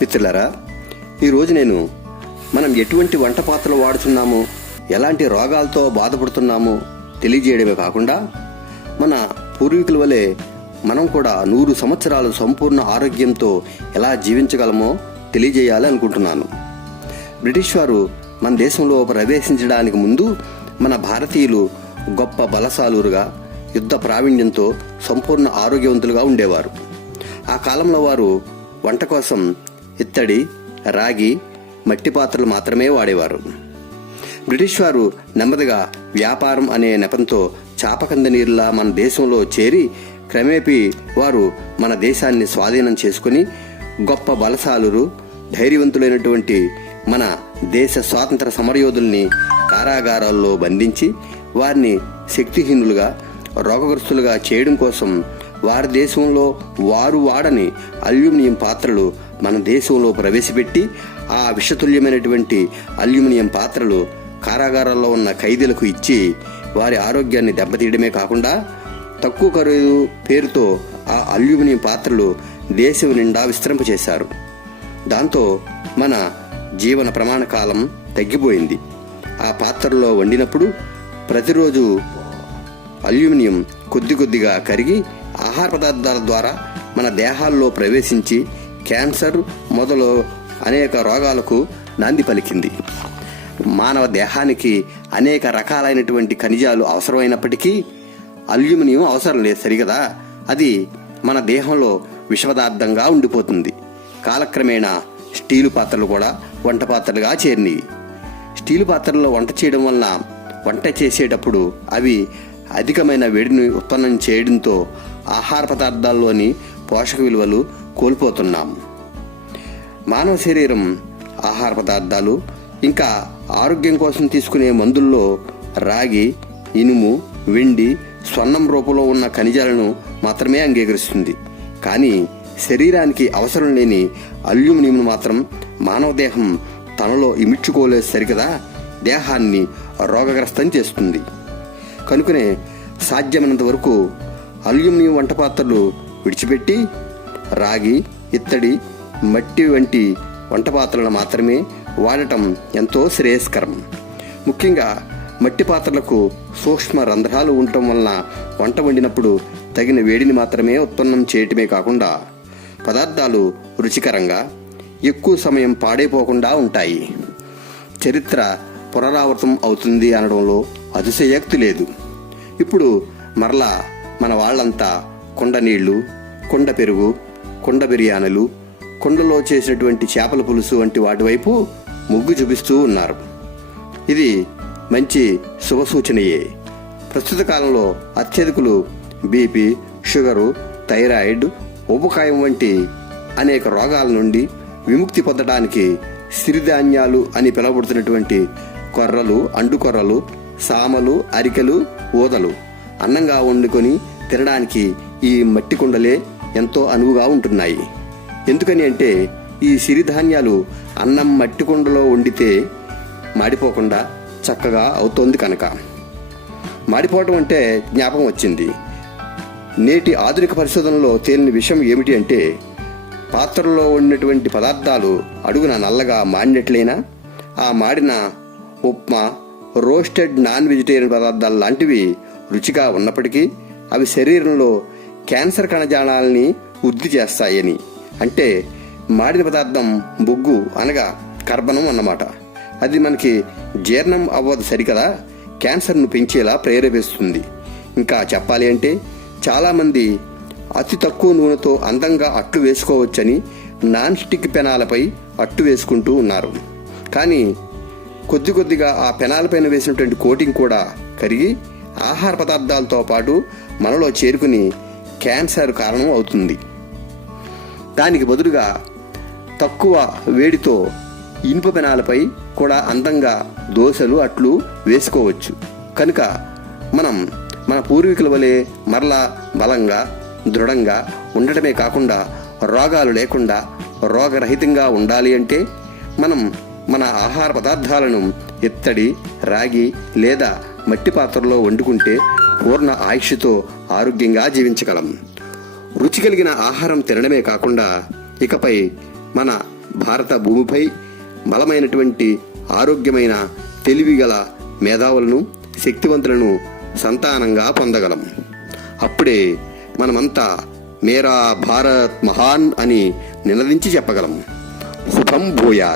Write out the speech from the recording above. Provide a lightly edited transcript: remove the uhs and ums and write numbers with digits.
మిత్రులారా, ఈరోజు నేను మనం ఎటువంటి వంట పాత్రలు వాడుతున్నామో, ఎలాంటి రోగాలతో బాధపడుతున్నామో తెలియజేయడమే కాకుండా మన పూర్వీకుల వలె మనం కూడా 100 సంవత్సరాలు సంపూర్ణ ఆరోగ్యంతో ఎలా జీవించగలమో తెలియజేయాలి అనుకుంటున్నాను. బ్రిటిష్ వారు మన దేశంలో ప్రవేశించడానికి ముందు మన భారతీయులు గొప్ప బలశాలురుగా, యుద్ధ ప్రావీణ్యంతో సంపూర్ణ ఆరోగ్యవంతులుగా ఉండేవారు. ఆ కాలంలో వారు వంట కోసం ఇత్తడి, రాగి, మట్టి పాత్రలు మాత్రమే వాడేవారు. బ్రిటిష్ వారు నెమ్మదిగా వ్యాపారం అనే నెపంతో చాపకంద నీరులా మన దేశంలో చేరి క్రమేపీ వారు మన దేశాన్ని స్వాధీనం చేసుకుని గొప్ప బలశాలురు, ధైర్యవంతులైనటువంటి మన దేశ స్వాతంత్ర సమరయోధుల్ని కారాగారాల్లో బంధించి వారిని శక్తిహీనులుగా, రోగగ్రస్తులుగా చేయడం కోసం వారి దేశంలో వారు వాడని అల్యూమినియం పాత్రలు మన దేశంలో ప్రవేశపెట్టి ఆ విషతుల్యమైనటువంటి అల్యూమినియం పాత్రలు కారాగారాల్లో ఉన్న ఖైదీలకు ఇచ్చి వారి ఆరోగ్యాన్ని దెబ్బతీయడమే కాకుండా తక్కువ ఖరీదు పేరుతో ఆ అల్యూమినియం పాత్రలు దేశం నిండా విస్తరింపచేశారు. దాంతో మన జీవన ప్రమాణ కాలం తగ్గిపోయింది. ఆ పాత్రలో వండినప్పుడు ప్రతిరోజు అల్యూమినియం కొద్ది కొద్దిగా కరిగి ఆహార పదార్థాల ద్వారా మన దేహాల్లో ప్రవేశించి క్యాన్సర్ మొదలు అనేక రోగాలకు నాంది పలికింది. మానవ దేహానికి అనేక రకాలైనటువంటి ఖనిజాలు అవసరమైనప్పటికీ అల్యూమినియం అవసరం లేదు సరిగదా. అది మన దేహంలో విషపదార్థంగా ఉండిపోతుంది. కాలక్రమేణా స్టీలు పాత్రలు కూడా వంట పాత్రలుగా చేరినాయి. స్టీలు పాత్రల్లో వంట చేయడం వలన వంట చేసేటప్పుడు అవి అధికమైన వేడిని ఉత్పన్నం చేయడంతో ఆహార పదార్థాల్లోని పోషక విలువలు కోల్పోతున్నాం. మానవ శరీరం ఆహార పదార్థాలు ఇంకా ఆరోగ్యం కోసం తీసుకునే మందుల్లో రాగి, ఇనుము, వెండి, స్వర్ణం రూపంలో ఉన్న ఖనిజాలను మాత్రమే అంగీకరిస్తుంది. కానీ శరీరానికి అవసరం లేని అల్యూమినియం మాత్రం మానవ దేహం తనలో ఇమిడ్చుకోలేదు సరికదా, దేహాన్ని రోగగ్రస్తం చేస్తుంది. కనుకనే సాధ్యమైనంత వరకు అల్యూమినియం వంట పాత్రలు విడిచిపెట్టి రాగి, ఇత్తడి, మట్టి వంటి వంట పాత్రలను మాత్రమే వాడటం ఎంతో శ్రేయస్కరం. ముఖ్యంగా మట్టి పాత్రలకు సూక్ష్మ రంధ్రాలు ఉండటం వలన వంట వండినప్పుడు తగిన వేడిని మాత్రమే ఉత్పన్నం చేయటమే కాకుండా పదార్థాలు రుచికరంగా, ఎక్కువ సమయం పాడైపోకుండా ఉంటాయి. చరిత్ర పునరావృతం అవుతుంది అనడంలో అతిశయోక్తి లేదు. ఇప్పుడు మరలా మన వాళ్ళంతా కుండ నీళ్లు, కుండ పెరుగు, కుండ బిర్యానీలు, కుండలో చేసినటువంటి చేపల పులుసు వంటి వాటి వైపు మొగ్గు చూపిస్తూ ఉన్నారు. ఇది మంచి శుభసూచనయే. ప్రస్తుత కాలంలో అత్యధికులు బీపీ, షుగరు, థైరాయిడ్, ఊబకాయం వంటి అనేక రోగాల నుండి విముక్తి పొందడానికి సిరిధాన్యాలు అని పిలువబడుతున్నటువంటి కొర్రలు, అండుకొర్రలు, సామలు, అరికెలు, ఊదలు అన్నంగా వండుకొని తినడానికి ఈ మట్టి కుండలే ఎంతో అనువుగా ఉంటున్నాయి. ఎందుకని అంటే ఈ సిరిధాన్యాలు అన్నం మట్టి కుండలో వండితే మాడిపోకుండా చక్కగా అవుతోంది కనుక. మాడిపోవటం అంటే జ్ఞాపకం వచ్చింది. నేటి ఆధునిక పరిశోధనలో తేలిన విషయం ఏమిటి అంటే పాత్రలో వండినటువంటి పదార్థాలు అడుగున నల్లగా మాడినట్లయినా ఆ మాడిన ఉప్మా, రోస్టెడ్ నాన్ వెజిటేరియన్ పదార్థాలు లాంటివి రుచిగా ఉన్నప్పటికీ అవి శరీరంలో క్యాన్సర్ కణజాలాలని వృద్ధి చేస్తాయని. అంటే మాడిన పదార్థం బొగ్గు అనగా కర్బనం అన్నమాట. అది మనకి జీర్ణం అవ్వదు సరికదా, క్యాన్సర్ను పెంచేలా ప్రేరేపిస్తుంది. ఇంకా చెప్పాలి అంటే చాలామంది అతి తక్కువ నూనెతో అందంగా అట్టు వేసుకోవచ్చని నాన్ స్టిక్ పెనాలపై అట్టు వేసుకుంటూ ఉన్నారు. కానీ కొద్ది కొద్దిగా ఆ పెనాలపైన వేసినటువంటి కోటింగ్ కూడా కరిగి ఆహార పదార్థాలతో పాటు మనలో చేరుకుని క్యాన్సర్ కారణం అవుతుంది. దానికి బదులుగా తక్కువ వేడితో ఇనుప పెనాలపై కూడా అందంగా దోశలు, అట్లు వేసుకోవచ్చు. కనుక మనం మన పూర్వీకుల వలె మరలా బలంగా, దృఢంగా ఉండటమే కాకుండా రోగాలు లేకుండా రోగరహితంగా ఉండాలి అంటే మనం మన ఆహార పదార్థాలను ఇత్తడి, రాగి లేదా మట్టి పాత్రలో వండుకుంటే పూర్ణ ఆయుష్తో ఆరోగ్యంగా జీవించగలం. రుచి కలిగిన ఆహారం తినడమే కాకుండా ఇకపై మన భారత భూమిపై బలమైనటువంటి ఆరోగ్యమైన తెలివిగల మేధావులను శక్తివంతులను సంతానంగా పొందగలం. అప్పుడే మనమంతా మేరా భారత్ మహాన్ అని నినదించి చెప్పగలం. శుభం భూయాత్.